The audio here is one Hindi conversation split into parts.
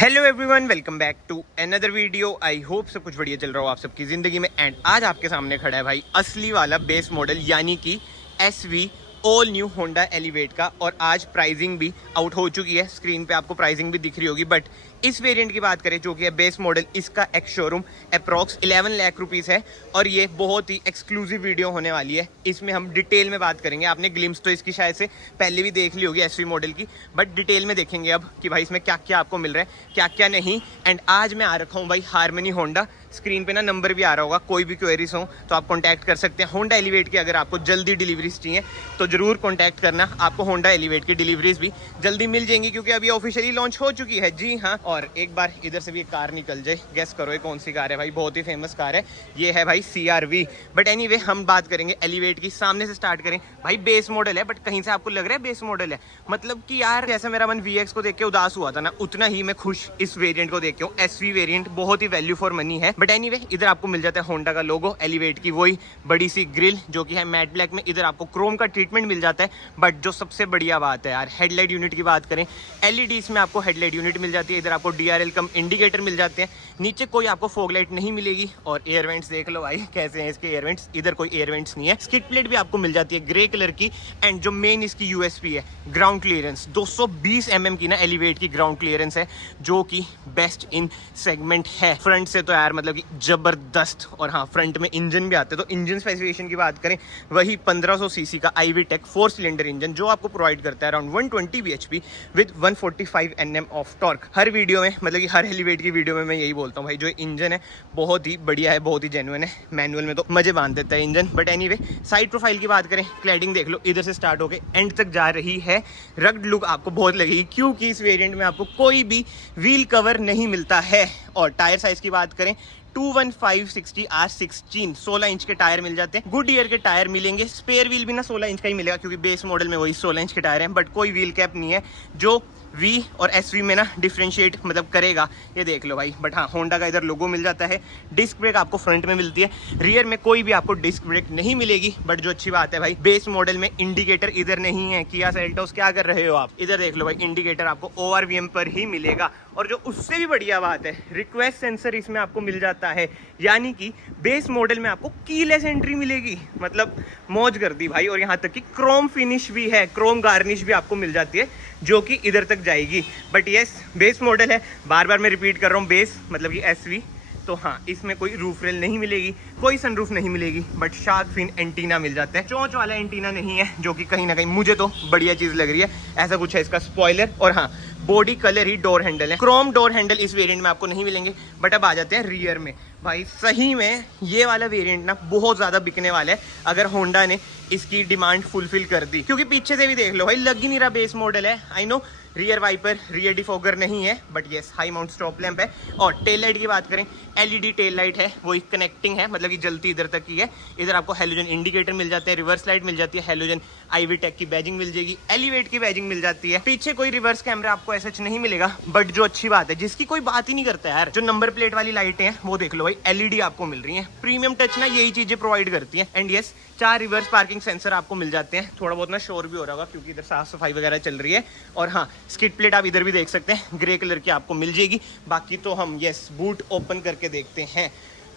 Hello everyone, welcome back to another video. I hope सब कुछ बढ़िया चल रहा हो आप सबकी ज़िंदगी में। एंड आज आपके सामने खड़ा है भाई असली वाला बेस मॉडल यानी कि SV all new Honda elevate का। और आज प्राइसिंग भी आउट हो चुकी है, स्क्रीन पे आपको प्राइसिंग भी दिख रही होगी। बट इस वेरिएंट की बात करें जो कि है बेस मॉडल, इसका ex showroom approx 11 lakh rupees है। और ये बहुत ही एक्सक्लूसिव वीडियो होने वाली है, इसमें हम डिटेल में बात करेंगे। आपने ग्लिम्स तो इसकी शायद से पहले भी देख ली होगी SV मॉडल की, बट डिटेल में देखेंगे अब कि भाई इसमें क्या क्या आपको मिल रहा है, क्या क्या नहीं। एंड आज मैं आ रखा हूँ भाई हारमनी होंडा। स्क्रीन पे ना नंबर भी आ रहा होगा, कोई भी क्वेरीज हो तो आप कॉन्टैक्ट कर सकते हैं होंडा एलिवेट की। अगर आपको जल्दी डिलीवरीज चाहिए तो जरूर कॉन्टैक्ट करना, आपको होंडा एलिवेट की डिलीवरीज भी जल्दी मिल जाएंगी क्योंकि अभी ऑफिशियली लॉन्च हो चुकी है। जी हाँ, और एक बार इधर से भी एक कार निकल जाए, गेस करो ये कौन सी कार है भाई। बहुत ही फेमस कार है, ये है भाई CR-V। बट एनीवे हम बात करेंगे एलिवेट की। सामने से स्टार्ट करें भाई, बेस मॉडल है बट कहीं से आपको लग रहा है बेस मॉडल है, मतलब कि यार जैसा मेरा मन VX को देख के उदास हुआ था ना, उतना ही मैं खुश इस वेरिएंट को देख के हूँ। SV वेरिएंट बहुत ही वैल्यू फॉर मनी है। बट एनीवे इधर आपको मिल जाता है होंडा का लोगो, एलिवेट की वही बड़ी सी ग्रिल जो कि है मैट ब्लैक में। इधर आपको क्रोम का ट्रीटमेंट मिल जाता है। बट जो सबसे बढ़िया बात है यार, हेडलाइट यूनिट की बात करें, LEDs में आपको हेडलाइट यूनिट मिल जाती है। इधर आपको DRL कम इंडिकेटर मिल जाते हैं। नीचे कोई आपको फॉग लाइट नहीं मिलेगी। और एयर वेंट्स देख लो भाई कैसे हैं इसके एयर वेंट्स, इधर कोई एयर वेंट्स नहीं है। स्किड प्लेट भी आपको मिल जाती है ग्रे कलर की। एंड जो मेन इसकी USP है ग्राउंड क्लियरेंस, 220 mm की ना एलिवेट की ग्राउंड क्लियरेंस है जो कि बेस्ट इन सेगमेंट है। फ्रंट से तो यार मतलब कि जबरदस्त। और हाँ, फ्रंट में इंजन भी आते हैं। तो इंजन स्पेसिफिकेशन की बात करें, वही 1500 cc का IVTEC 4 सिलेंडर इंजन जो आपको प्रोवाइड करता है around 120 bhp with 145 Nm of torque. Her video में मतलब कि हर एलिवेट की वीडियो में मैं यही बोलता हूँ भाई, जो इंजन है बहुत ही बढ़िया है, बहुत ही जेन्युइन है। मैनुअल में तो मजे बांध देता है engine. But anyway side profile की बात करें, क्लैडिंग देख लो, इधर से स्टार्ट होकर एंड तक जा रही है। रग्ड लुक आपको बहुत लगेगी क्योंकि इस वेरिएंट में आपको कोई भी व्हील कवर नहीं मिलता है। और टायर साइज की बात करें, 215/60 R16 16 इंच के टायर मिल जाते हैं। गुड ईयर के टायर मिलेंगे। स्पेयर व्हील भी ना 16 इंच का ही मिलेगा क्योंकि बेस मॉडल में वही 16 इंच के टायर हैं। बट कोई व्हील कैप नहीं है जो V और SV में ना डिफ्रेंशिएट मतलब करेगा, ये देख लो भाई। बट हाँ, होंडा का इधर लोगो मिल जाता है। डिस्क ब्रेक आपको फ्रंट में मिलती है, रियर में कोई भी आपको डिस्क ब्रेक नहीं मिलेगी। बट जो अच्छी बात है भाई, बेस मॉडल में इंडिकेटर इधर नहीं है। किया सेल्टोस क्या कर रहे हो आप, इधर देख लो भाई, इंडिकेटर आपको ORVM पर ही मिलेगा। और जो उससे भी बढ़िया बात है, रिक्वेस्ट सेंसर इसमें आपको मिल जाता है, यानी कि बेस मॉडल में आपको कीलेस एंट्री मिलेगी। मतलब मौज कर दी भाई। और यहाँ तक कि क्रोम फिनिश भी है, क्रोम गार्निश भी आपको मिल जाती है जो कि इधर तक जाएगी। बट यस, बेस मॉडल है, बार बार मैं रिपीट कर रहा हूँ, बेस मतलब कि SV। तो हाँ, इसमें कोई रूफ रेल नहीं मिलेगी, कोई सनरूफ नहीं मिलेगी। बट शार्क फिन एंटीना मिल जाता है, चोंच वाला एंटीना नहीं है, जो कि कहीं ना कहीं मुझे तो बढ़िया चीज लग रही है। ऐसा कुछ है इसका स्पॉइलर। और हाँ, बॉडी कलर ही डोर हैंडल है, क्रोम डोर हैंडल इस वेरिएंट में आपको नहीं मिलेंगे। बट अब आ जाते हैं रियर में। भाई सही में ये वाला वेरिएंट ना बहुत ज़्यादा बिकने वाला है अगर होंडा ने इसकी डिमांड फुलफिल कर दी। क्योंकि पीछे से भी देख लो भाई, लग ही नहीं रहा बेस मॉडल है। I know rear wiper, rear defogger नहीं है, but yes high mount stop lamp है। और टेल लाइट की बात करें, LED टेल लाइट है, वही कनेक्टिंग है, मतलब कि जलती इधर तक की है। इधर आपको हेलोजन इंडिकेटर मिल जाते हैं, रिवर्स लाइट मिल जाती है, हेलोजन IVTEC की बैजिंग मिल जाएगी, एलिवेट की बैजिंग मिल जाती है। पीछे कोई रिवर्स कैमरा आपको ऐसा नहीं मिलेगा। बट जो अच्छी बात है, जिसकी कोई बात ही नहीं करता यार, जो नंबर प्लेट वाली लाइटें हैं वो देख लो भाई, LED आपको मिल रही हैं। प्रीमियम टच ना यही चीजें प्रोवाइड करती हैं। And yes, 4 reverse parking sensor आपको मिल जाते हैं। थोड़ा बहुत ना शोर भी हो रहा होगा क्योंकि इधर साफ सफाई वगैरह चल रही है। और हाँ, स्किड प्लेट आप इधर भी देख सकते हैं, ग्रे कलर की आपको मिल जाएगी। बाकी तो हम यस बूट ओपन करके देखते हैं।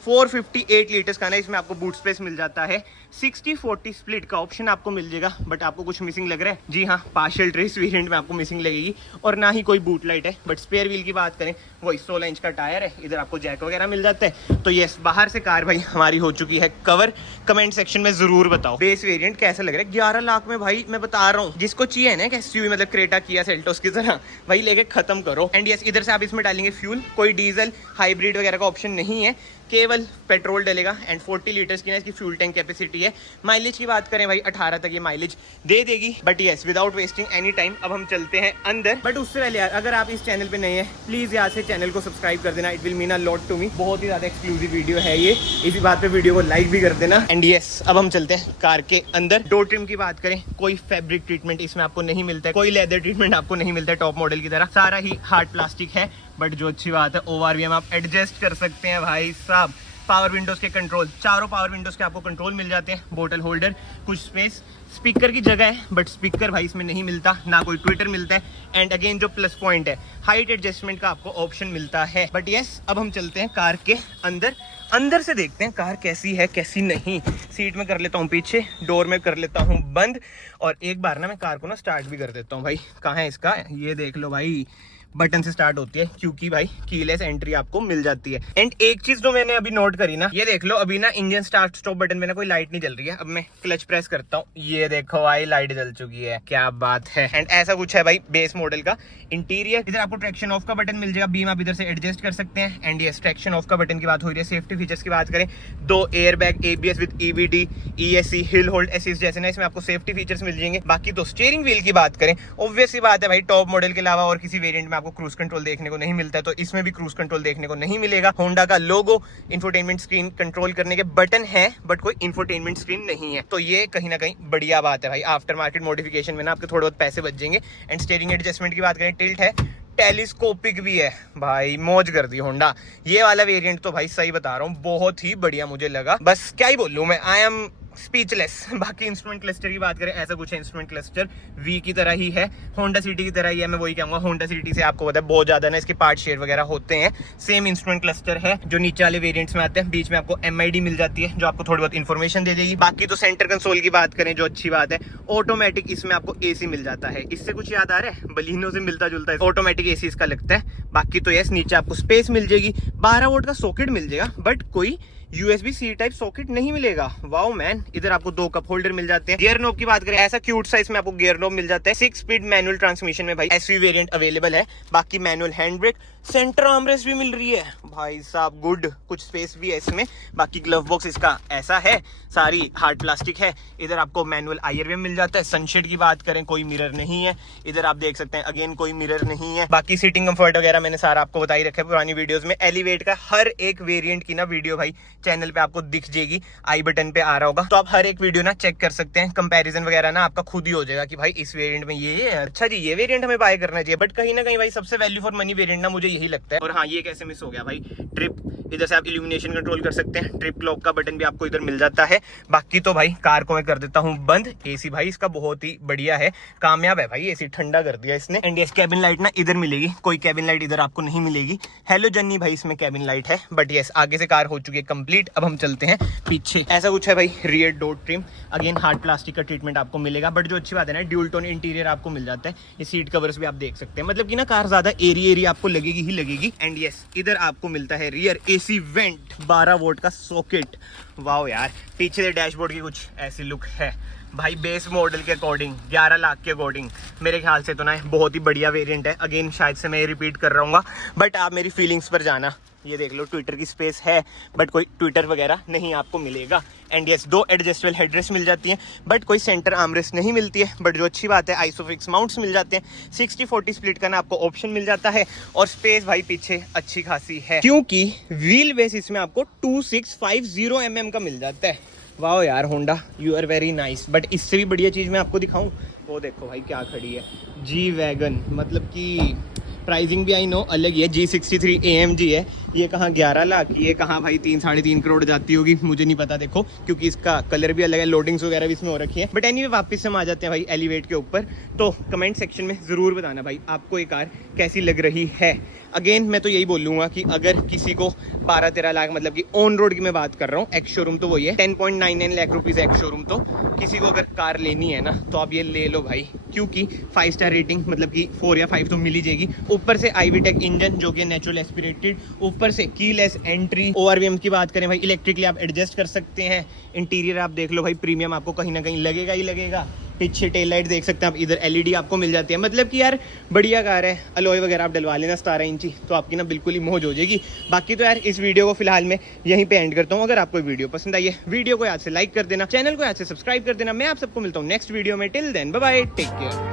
458 लीटर्स का ना इसमें आपको बूट स्पेस मिल जाता है। 60-40 स्प्लिट का ऑप्शन आपको मिल जाएगा। बट आपको कुछ मिसिंग लग रहा है? जी हाँ, पार्शियल ट्रेस वेरिएंट में आपको मिसिंग लगेगी। और ना ही कोई बूट लाइट है। बट स्पेयर व्हील की बात करें, वही 16 इंच का टायर है, इधर आपको जैक वगैरह मिल जाता है। तो यस, बाहर से कार भाई हमारी हो चुकी है कवर। कमेंट सेक्शन में जरूर बताओ बेस वेरिएंट कैसा लग रहा है। 11 लाख में भाई मैं बता रहा हूँ, जिसको चाहिए ना SUV मतलब क्रेटा, किया सेल्टोस की तरह, वही लेके खत्म करो। एंड यस, इधर से आप इसमें डालेंगे फ्यूल, कोई डीजल हाइब्रिड वगैरह का ऑप्शन नहीं है, केवल पेट्रोल डलेगा। एंड 40 लीटर्स की ना इसकी फ्यूल टैंक कैपेसिटी है। माइलेज की बात करें भाई, 18 तक ये माइलेज दे देगी। But yes, without wasting any time अब हम चलते हैं अंदर। बट उससे पहले यार, अगर आप इस चैनल पे नए हैं, प्लीज यहाँ से चैनल को सब्सक्राइब कर देना, it will mean a lot to me. बहुत ही ज्यादा एक्सक्लूसिव वीडियो है ये, इसी बात पे वीडियो को लाइक भी कर देना। एंड यस, अब हम चलते हैं कार के अंदर। डोर ट्रिम की बात करें, कोई फैब्रिक ट्रीटमेंट इसमें आपको नहीं मिलता है, कोई लेदर ट्रीटमेंट आपको नहीं मिलता है टॉप मॉडल की तरह, सारा ही हार्ड प्लास्टिक है। बट जो अच्छी बात है, ORVM आप एडजस्ट कर सकते हैं भाई साहब। पावर विंडोज के कंट्रोल, चारों पावर विंडोज के आपको कंट्रोल मिल जाते हैं, बोतल होल्डर, कुछ स्पेस, स्पीकर की जगह है बट स्पीकर भाई इसमें नहीं मिलता, ना कोई ट्विटर मिलता है। एंड अगेन जो प्लस पॉइंट है, हाइट एडजस्टमेंट का आपको ऑप्शन मिलता है। बट यस, अब हम चलते हैं कार के अंदर, अंदर से देखते हैं कार कैसी है कैसी नहीं। सीट में कर लेता हूँ पीछे, डोर में कर लेता हूँ बंद, और एक बार ना मैं कार को ना स्टार्ट भी कर देता हूँ। भाई कहाँ है इसका, ये देख लो भाई, बटन से स्टार्ट होती है क्योंकि भाई कीलेस एंट्री आपको मिल जाती है। एंड एक चीज जो मैंने अभी नोट करी ना, ये देख लो अभी ना इंजन स्टार्ट स्टॉप बटन में ना कोई लाइट नहीं जल रही है। अब मैं क्लच प्रेस करता हूँ, ये देखो भाई लाइट जल चुकी है, क्या बात है। एंड ऐसा कुछ है भाई बेस मॉडल का इंटीरियर। इधर आपको ट्रैक्शन ऑफ का बटन मिल जाएगा, बीम आप इधर से एडजस्ट कर सकते हैं। एंड ये ट्रैक्शन ऑफ का बटन की बात हो रही है। सेफ्टी फीचर्स की बात करें, 2 air bag, ABS with EBD, ESC, hill hold assist जैसे ना इसमें आपको सेफ्टी फीचर्स मिल जाएंगे। बाकी तो स्टीयरिंग व्हील की बात करें, ऑब्वियस सी बात है भाई टॉप मॉडल के अलावा और किसी वेरिएंट में आपको क्रूज कंट्रोल देखने को नहीं मिलता है, तो इसमें भी क्रूज कंट्रोल देखने को नहीं मिलेगा। होंडा का लोगो, इंफोटेनमेंट स्क्रीन, कंट्रोल करने के बटन है बट कोई इंफोटेनमेंट स्क्रीन नहीं है, तो ये कहीं ना कहीं बढ़िया बात है भाई। आफ्टर मार्केट मॉडिफिकेशन में ना आपके थोड़े बहुत पैसे बच जाएंगे। एंड स्टीयरिंग एडजस्टमेंट की बात करें, टिल्ट है, टेलीस्कोपिक भी है, भाई मौज कर दी होंडा। ये वाला वेरिएंट तो भाई सही बता रहा हूँ बहुत ही बढ़िया मुझे लगा, बस क्या ही बोलूं मैं, आई एम स्पीचलेस। बाकी इंस्ट्रूमेंट क्लस्टर की बात करें, ऐसा कुछ है, इंस्ट्रूमेंट क्लस्टर वी की तरह ही है, होंडा सिटी की तरह ही है। मैं वही कहूंगा, होंडा सिटी से आपको पता है बहुत ज्यादा ना इसके पार्ट शेयर वगैरह होते हैं। सेम इंस्ट्रूमेंट क्लस्टर है जो नीचे वाले वेरिएंट्स में आते हैं। बीच में आपको MID मिल जाती है जो आपको थोड़ी बहुत इन्फॉर्मेशन दे देगी। बाकी तो सेंटर कंसोल की बात करें, जो अच्छी बात है, ऑटोमेटिक इसमें आपको AC मिल जाता है। इससे कुछ याद आ रहा है, बलिनो से मिलता जुलता है, ऑटोमेटिक AC इसका लगता है। बाकी तो यस, नीचे आपको स्पेस मिल जाएगी, 12 वोल्ट का सॉकेट मिल जाएगा बट कोई USB-C टाइप सॉकेट नहीं मिलेगा। वाओ मैन, इधर आपको 2 कप होल्डर मिल जाते हैं। गियर नॉब की बात करें, ऐसा क्यूट सा इसमें आपको गियर नॉब मिल जाता है। 6 स्पीड मैनुअल ट्रांसमिशन में भाई SV वेरिएंट अवेलेबल है। बाकी manual hand brake, centre armrest भी मिल रही है भाई साहब, गुड। कुछ स्पेस भी है इसमें। बाकी ग्लव बॉक्स इसका ऐसा है, सारी हार्ड प्लास्टिक है। इधर आपको मैनुअल IRV मिल जाता है। सनशेड की बात करें, कोई मिरर नहीं है। इधर आप देख सकते हैं अगेन कोई मिरर नहीं है। बाकी सीटिंग कंफर्ट वगैरह मैंने सारा आपको बता ही रखा है पुरानी वीडियोस में। एलिवेट का हर एक वेरिएंट की ना वीडियो भाई चैनल पे आपको दिख जाएगी, आई बटन पे आ रहा होगा, तो आप हर एक वीडियो ना चेक कर सकते हैं। कंपैरिजन वगैरह ना आपका खुद ही हो जाएगा कि भाई इस वेरिएंट में ये है, अच्छा जी ये वेरिएंट हमें बाय करना चाहिए। बट कहीं ना कहीं भाई सबसे वैल्यू फॉर मनी वेरिएंट ना मुझे यही लगता है। और हाँ, ये कैसे मिस हो गया भाई, ट्रिप, इधर से आप इल्यूमिनेशन कंट्रोल कर सकते हैं। ट्रिप क्लॉक का बटन भी आपको इधर मिल जाता है। बाकी तो भाई कार को मैं कर देता हूँ बंद। AC भाई इसका बहुत ही बढ़िया है, कामयाब है भाई, AC ठंडा कर दिया इसने। एंड यस, कैबिन लाइट ना इधर मिलेगी, कोई कैबिन लाइट इधर आपको नहीं मिलेगी। हेलो जन्नी भाई, इसमें कैबिन लाइट है। बट यस, आगे से कार हो चुकी है कंप्लीट। अब हम चलते हैं पीछे। ऐसा कुछ है भाई, rear door trim, again hard plastic का ट्रीटमेंट आपको मिलेगा। बट जो अच्छी बात है ना, ड्यूल टोन इंटीरियर आपको मिल जाता है। ये सीट कवर्स भी आप देख सकते हैं, मतलब कि ना कार ज्यादा एरी आपको लगेगी ही लगेगी। एंड यस, इधर आपको मिलता है रियर AC वेंट, 12 वोल्ट का सॉकेट। वाओ यार, पीछे से डैशबोर्ड की कुछ ऐसी लुक है भाई। बेस मॉडल के अकॉर्डिंग 11 लाख के अकॉर्डिंग मेरे ख्याल से तो ना बहुत ही बढ़िया वेरिएंट है। अगेन शायद से मैं रिपीट कर रहा हूँ, बट आप मेरी फीलिंग्स पर जाना। ये देख लो, ट्विटर की स्पेस है बट कोई ट्विटर वगैरह नहीं आपको मिलेगा। एंड यस, 2 एडजस्टेबल हेडरेस्ट मिल जाती हैं बट कोई सेंटर आर्मरेस्ट नहीं मिलती है। बट जो अच्छी बात है, आइसोफिक्स माउंट्स मिल जाते हैं। 60-40 स्प्लिट का ना आपको ऑप्शन मिल जाता है। और स्पेस भाई पीछे अच्छी खासी है क्योंकि व्हील बेस इसमें आपको 2650 mm का मिल जाता है। वाओ यार Honda, you are very nice. But इससे भी बढ़िया चीज़ मैं आपको दिखाऊं, वो देखो भाई क्या खड़ी है, G-Wagon। मतलब कि प्राइसिंग भी आई नो अलग ही है, G63 AMG है। ये कहाँ 11 लाख, ये कहाँ भाई 3-3.5 करोड़ जाती होगी, मुझे नहीं पता देखो, क्योंकि इसका कलर भी अलग है, लोडिंग्स वगैरह भी इसमें हो रखी है। बट एनीवे, वापस से हम आ जाते हैं भाई एलिवेट के ऊपर। तो कमेंट सेक्शन में ज़रूर बताना भाई आपको ये कार कैसी लग रही है। अगेन मैं तो यही बोलूँगा कि अगर किसी को 12-13 लाख, मतलब कि ऑन रोड की मैं बात कर रहा हूँ, एक्स शोरूम तो वही है, 10.99 लाख रुपीज़ एक्स शोरूम। तो किसी को अगर कार लेनी है ना तो आप ये ले लो भाई, क्योंकि 5 स्टार रेटिंग, मतलब कि 4 या 5 तो मिल ही जाएगी। ऊपर से IVTEC इंजन जो कि नेचुरल एस्पिरेटेड, ऊपर से कीलेस एंट्री। ORVM की बात करें भाई, इलेक्ट्रिकली आप एडजस्ट कर सकते हैं। इंटीरियर आप देख लो भाई, प्रीमियम आपको कहीं ना कहीं लगेगा ही लगेगा। पीछे टेल लाइट देख सकते हैं आप, इधर LED आपको मिल जाती है। मतलब कि यार बढ़िया कार है। अलॉय वगैरह आप डलवा लेना 17 इंची, तो आपकी ना बिल्कुल ही मौज हो जाएगी। बाकी तो यार इस वीडियो को फिलहाल मैं यहीं पे एंड करता हूँ। अगर आपको वीडियो पसंद आई है, वीडियो को याद से लाइक कर देना, चैनल को याद से सब्सक्राइब कर देना। मैं आप सबको मिलता हूँ नेक्स्ट वीडियो में। Till then bye bye, take care.